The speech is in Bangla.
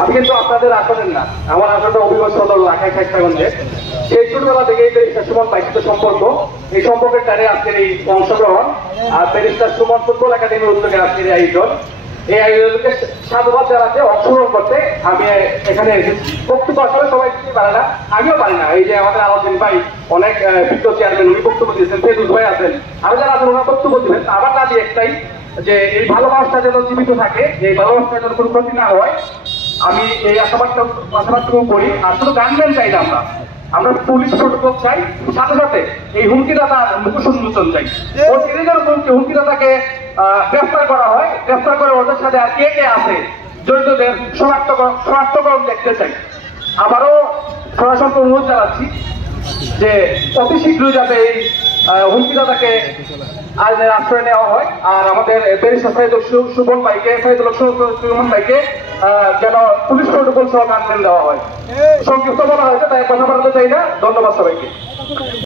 আমি কিন্তু আপনাদের আসলেন না, আমার আসলে অভিজ্ঞ সদর লাখাই খাইস্তাগঞ্জে। সেই ছোটবেলা থেকে এই ব্যারিস্টার সুমন ভাইয়ের সাথে সম্পর্ক, এই সম্পর্কের টানে আজকের এই অংশগ্রহণ। আর ব্যারিস্টার সুমন ফুটবল একাডেমির উদ্যোগে আজকের এই আয়োজন, এই আয়োজনকে সাধুবাদ জানাতে অংশগ্রহণ করতে আমি এখানে এসেছি। বক্তব্য আসলে সবাই দিতে পারে না, আমিও পারি না। এই যে আমাদের আলোচন ভাই অনেক বিজ্ঞ চেয়ারম্যান, উনি বক্তব্য দিয়েছেন, ফেরুজ ভাই আছেন, আরো যারা আছেন ওনারা বক্তব্য দিবেন। আবার না দিয়ে একটাই যে এই ভালোবাসাটা যেন জীবিত থাকে, এই ভালোবাসাটা যেন কোনো ক্ষতি না হয়, আমি এই আশাবাদটুকু করি। আর শুধু গানম্যান চাই না, আমরা পুলিশ প্রোটোকল চাই, সাথে সাথে এই হুমকিদাতার মুখোশ উন্মোচন চাই। ওই সিরিজের হুমকিদাতাকে গ্রেফতার করা হয়, গ্রেফতার করে ওদের সাথে আর কে কে আছে জড়িতদের শনাক্তকরণ দেখতে চাই। আবারও সরাসরি অনুরোধ জানাচ্ছি যে অতি শীঘ্রই যাতে এই হুমকিদাতাকে আইনের আশ্রয় নেওয়া হয়। আর আমাদের ব্যারিস্টার সাইদুল সুমন ভাইকে যেন পুলিশ প্রোটোকল সহ গানম্যান দেওয়া হয়। সংক্ষিপ্ত বলা হয়েছে, তাই কথা বলতে চাই না। ধন্যবাদ সবাইকে।